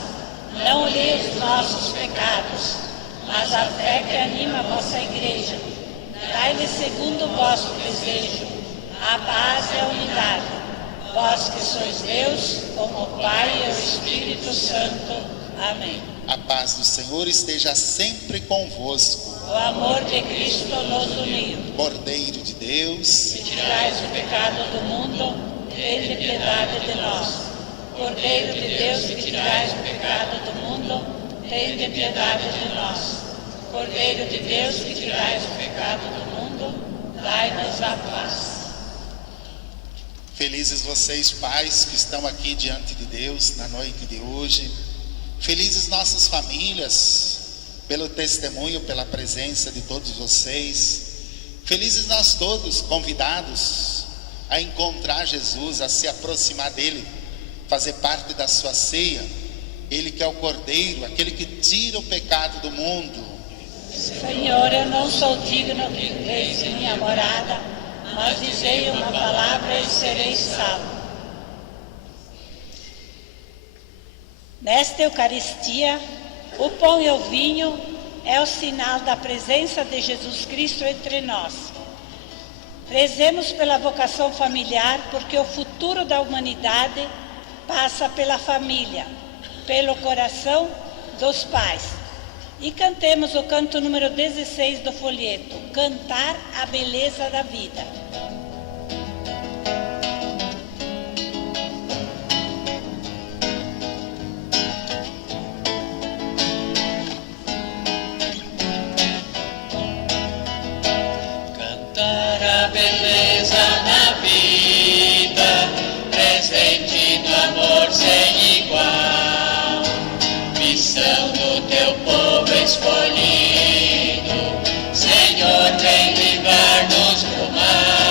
Não olheis os nossos pecados, mas a fé que anima a vossa igreja. Dai-lhe segundo o vosso desejo a paz e a unidade. Vós que sois Deus, como o Pai e o Espírito Santo. Amém. A paz do Senhor esteja sempre convosco. O amor de Cristo nos uniu. Cordeiro de Deus, que tirais o pecado do mundo, tende piedade de nós. Cordeiro de Deus, que tirais o pecado do mundo, tende piedade de nós. Cordeiro de Deus, que tirais o pecado do mundo, dai-nos a paz. Felizes vocês, pais, que estão aqui diante de Deus na noite de hoje. Felizes nossas famílias, pelo testemunho, pela presença de todos vocês. Felizes nós todos, convidados a encontrar Jesus, a se aproximar dele, fazer parte da sua ceia. Ele que é o Cordeiro, aquele que tira o pecado do mundo. Senhor, eu não sou digno que entreis em minha morada, mas dizei uma palavra e serei salvo. Nesta Eucaristia, o pão e o vinho é o sinal da presença de Jesus Cristo entre nós. Rezemos pela vocação familiar, porque o futuro da humanidade passa pela família, pelo coração dos pais. E cantemos o canto número 16 do folheto, Cantar a Beleza da Vida. Cantar a beleza da vida, presente do amor sem igual, missão do teu povo escolhido, Senhor, vem livrar-nos do mal.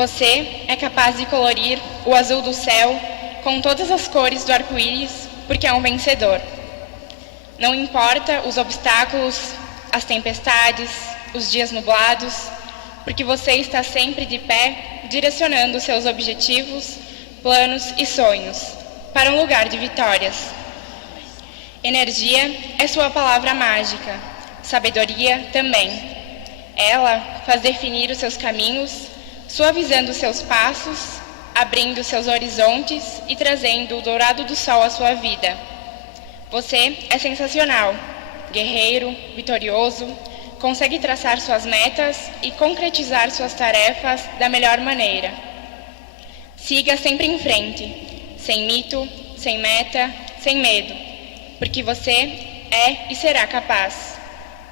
Você é capaz de colorir o azul do céu com todas as cores do arco-íris, porque é um vencedor. Não importa os obstáculos, as tempestades, os dias nublados, porque você está sempre de pé, direcionando seus objetivos, planos e sonhos para um lugar de vitórias. Energia é sua palavra mágica, sabedoria também. Ela faz definir os seus caminhos, suavizando os seus passos, abrindo seus horizontes e trazendo o dourado do sol à sua vida. Você é sensacional, guerreiro, vitorioso, consegue traçar suas metas e concretizar suas tarefas da melhor maneira. Siga sempre em frente, sem mito, sem meta, sem medo, porque você é e será capaz.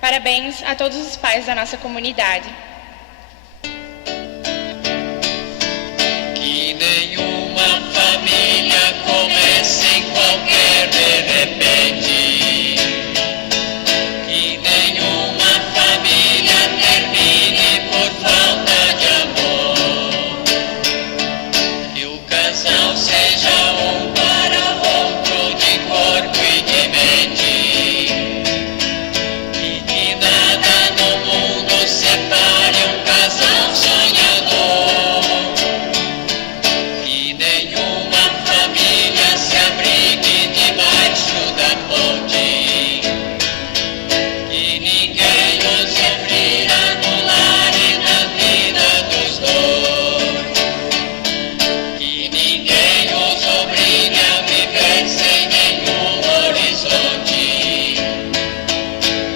Parabéns a todos os pais da nossa comunidade. Que nenhuma família comece em qualquer de repente. Que nenhuma família termine por falta de amor. Que o casal seja um para outro de corpo e de mente. E que nada no mundo separe um casal sonhador. Que nenhuma família se abrigue debaixo da ponte. Que ninguém os refira no lar e na vida dos dois. Que ninguém os obrigue a viver sem nenhum horizonte.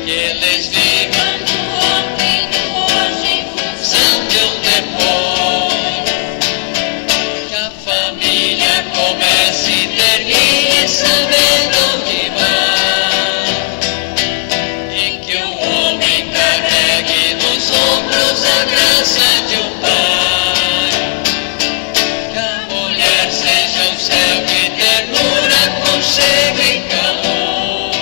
Que eles vivam do ontem, do hoje, em função de um depois. Que a família comece e termine sabendo onde vai. E que o homem carregue nos ombros a graça de um pai. Que a mulher seja o céu de ternura, aconchego e calor.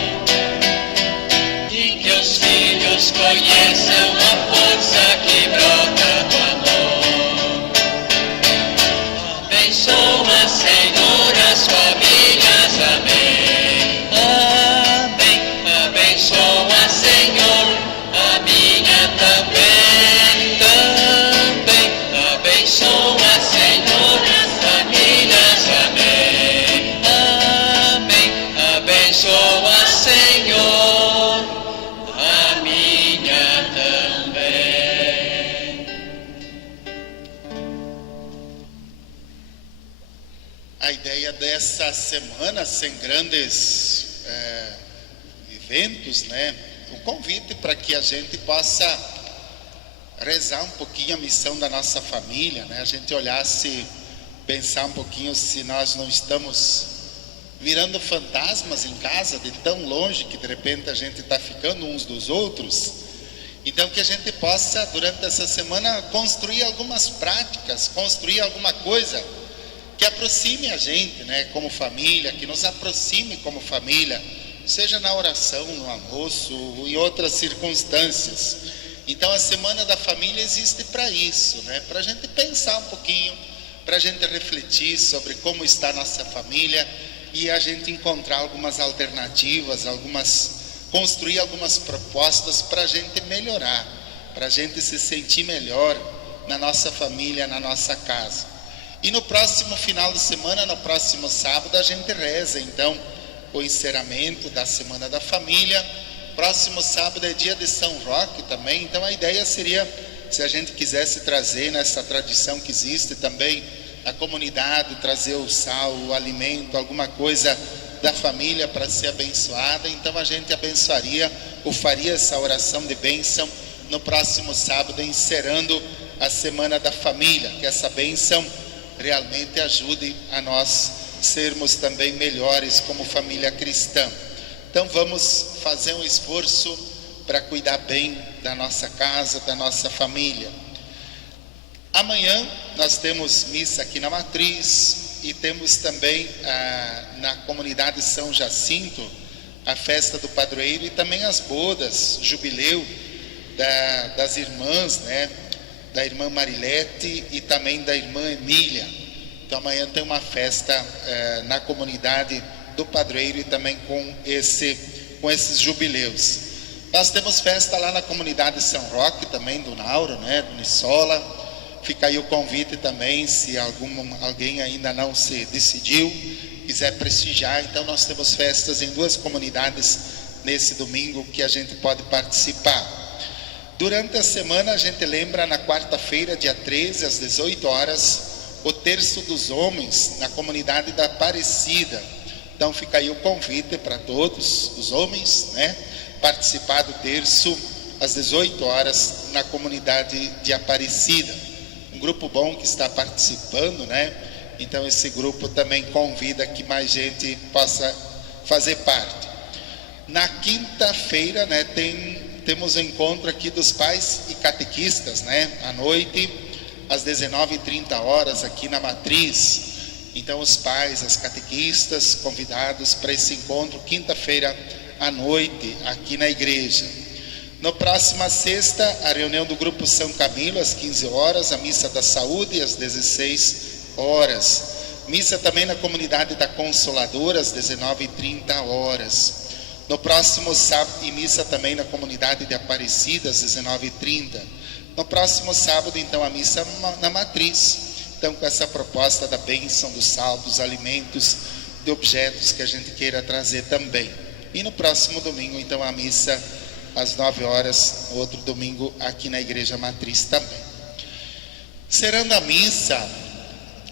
E que os filhos conheçam a força que brota do amor. Abençoa, Senhor, as famílias, amém. Amém. Abençoa, Senhor, a minha também, também. Abençoa, Senhor, as famílias, amém. Amém. Abençoa, Senhor, a minha também. A ideia dessa semana, sem grandes eventos, né? O convite para que a gente possa rezar um pouquinho a missão da nossa família, né? A gente olhasse, pensar um pouquinho se nós não estamos virando fantasmas em casa, de tão longe que de repente a gente está ficando uns dos outros. Então que a gente possa, durante essa semana, construir algumas práticas, construir alguma coisa que aproxime a gente, né, como família, que nos aproxime como família, seja na oração, no almoço, ou em outras circunstâncias. Então a Semana da Família existe para isso, né, para a gente pensar um pouquinho, para a gente refletir sobre como está a nossa família e a gente encontrar algumas alternativas, construir algumas propostas para a gente melhorar, para a gente se sentir melhor na nossa família, na nossa casa. E no próximo final de semana, no próximo sábado, a gente reza então o encerramento da Semana da Família. Próximo sábado é dia de São Roque também, então a ideia seria, se a gente quisesse trazer nessa tradição que existe também, a comunidade, trazer o sal, o alimento, alguma coisa da família para ser abençoada, então a gente abençoaria ou faria essa oração de bênção no próximo sábado, encerrando a Semana da Família, que essa bênção realmente ajude a nós sermos também melhores como família cristã. Então vamos fazer um esforço para cuidar bem da nossa casa, da nossa família. Amanhã nós temos missa aqui na Matriz e temos também na comunidade São Jacinto a festa do padroeiro e também as bodas, jubileu das irmãs, né? da irmã Marilete e também da irmã Emília. Então amanhã tem uma festa na comunidade do padroeiro e também com esses jubileus. Nós temos festa lá na comunidade São Roque também, do Nauro, né, do Nissola. Fica aí o convite também, se alguém ainda não se decidiu, quiser prestigiar. Então nós temos festas em 2 comunidades nesse domingo que a gente pode participar. Durante a semana a gente lembra na quarta-feira, dia 13, às 18 horas, o terço dos homens na comunidade da Aparecida. Então fica aí o convite para todos os homens, né, participar do terço às 18 horas na comunidade de Aparecida. Um grupo bom que está participando, né? Então esse grupo também convida que mais gente possa fazer parte. Na quinta-feira, né, temos o encontro aqui dos pais e catequistas, né, à noite, às 19h30 aqui na Matriz. Então os pais, as catequistas convidados para esse encontro, quinta-feira à noite, aqui na igreja. No próxima sexta, a reunião do Grupo São Camilo, às 15 horas, a Missa da Saúde, às 16 horas. Missa também na comunidade da Consoladora, às 19h30. No próximo sábado, e missa também na comunidade de Aparecida, às 19h30. No próximo sábado, então, a missa na Matriz. Então, com essa proposta da bênção dos saldos, alimentos, de objetos que a gente queira trazer também. E no próximo domingo, então, a missa às 9 horas, no outro domingo, aqui na Igreja Matriz também. Cerrando a missa,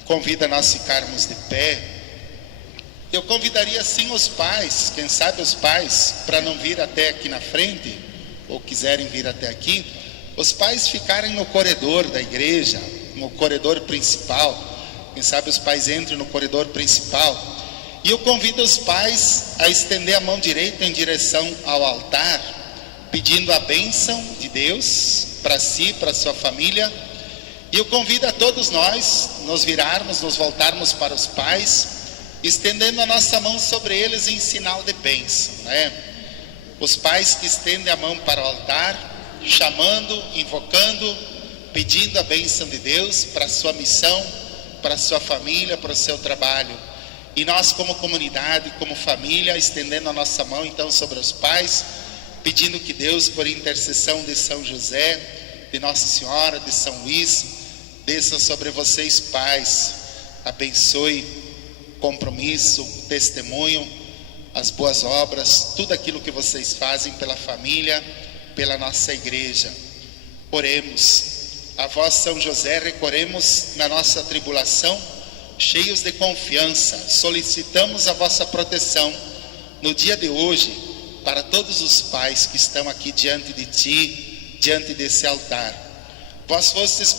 convida nós ficarmos de pé. Eu convidaria sim os pais, quem sabe os pais, para não vir até aqui na frente, ou quiserem vir até aqui, os pais ficarem no corredor da igreja, no corredor principal. Quem sabe os pais entrem no corredor principal. E eu convido os pais a estender a mão direita em direção ao altar, pedindo a bênção de Deus para si, para sua família. E eu convido a todos nós nos virarmos, nos voltarmos para os pais, estendendo a nossa mão sobre eles em sinal de bênção, né? Os pais que estendem a mão para o altar, chamando, invocando, pedindo a bênção de Deus para a sua missão, para a sua família, para o seu trabalho. E nós como comunidade, como família, estendendo a nossa mão então sobre os pais, pedindo que Deus, por intercessão de São José, de Nossa Senhora, de São Luís, desça sobre vocês pais, abençoe o compromisso, o testemunho, as boas obras, tudo aquilo que vocês fazem pela família, pela nossa igreja. Oremos. A vós, São José, recorremos na nossa tribulação, cheios de confiança, solicitamos a vossa proteção no dia de hoje, para todos os pais que estão aqui diante de ti, diante desse altar. Vós fostes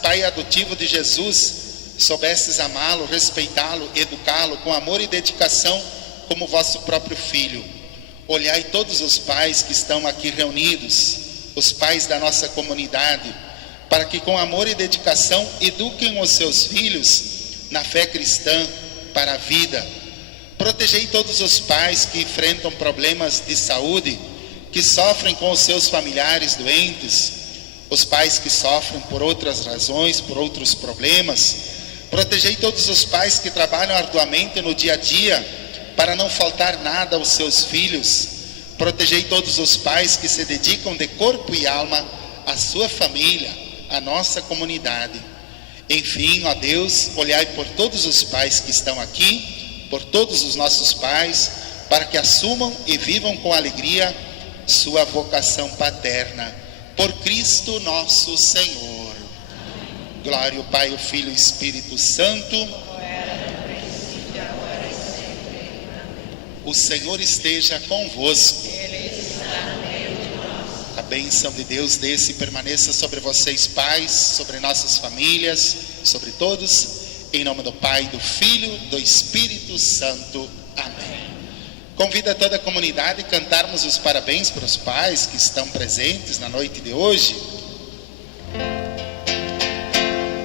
pai adotivo de Jesus, soubestes amá-lo, respeitá-lo, educá-lo com amor e dedicação como vosso próprio filho. Olhai todos os pais que estão aqui reunidos, os pais da nossa comunidade, para que com amor e dedicação eduquem os seus filhos na fé cristã para a vida. Protegei todos os pais que enfrentam problemas de saúde, que sofrem com os seus familiares doentes, os pais que sofrem por outras razões, por outros problemas. Protegei todos os pais que trabalham arduamente no dia a dia para não faltar nada aos seus filhos. Protegei todos os pais que se dedicam de corpo e alma à sua família, à nossa comunidade. Enfim, ó Deus, olhai por todos os pais que estão aqui, por todos os nossos pais, para que assumam e vivam com alegria sua vocação paterna. Por Cristo nosso Senhor. Glória ao Pai, ao Filho e ao Espírito Santo. O Senhor esteja convosco. A bênção de Deus desça e permaneça sobre vocês, pais, sobre nossas famílias, sobre todos, em nome do Pai, do Filho, do Espírito Santo. Amém. Convido a toda a comunidade a cantarmos os parabéns para os pais que estão presentes na noite de hoje.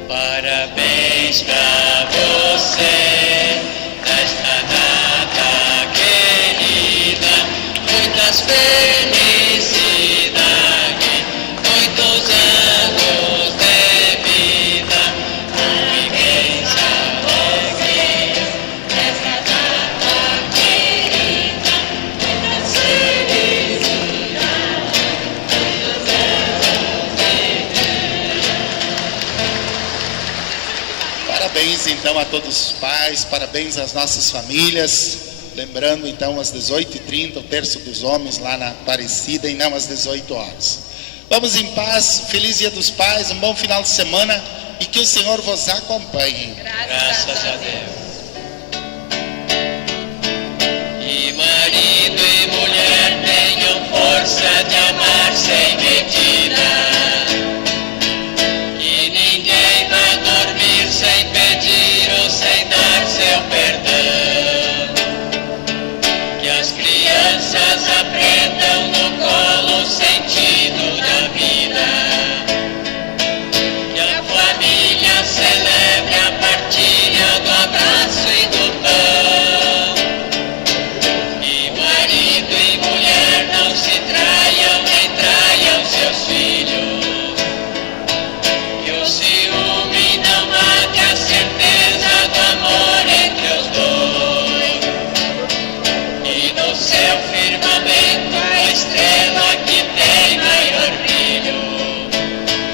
Parabéns pra você, nesta data querida, muitas felicidades, muitos anos de Parabéns então a todos os pais, parabéns às nossas famílias. Lembrando então às 18h30 o terço dos homens lá na Aparecida e não às 18 horas. Vamos em paz, feliz Dia dos Pais, um bom final de semana e que o Senhor vos acompanhe. Graças a Deus. E marido e mulher tenham força de amar sem medida.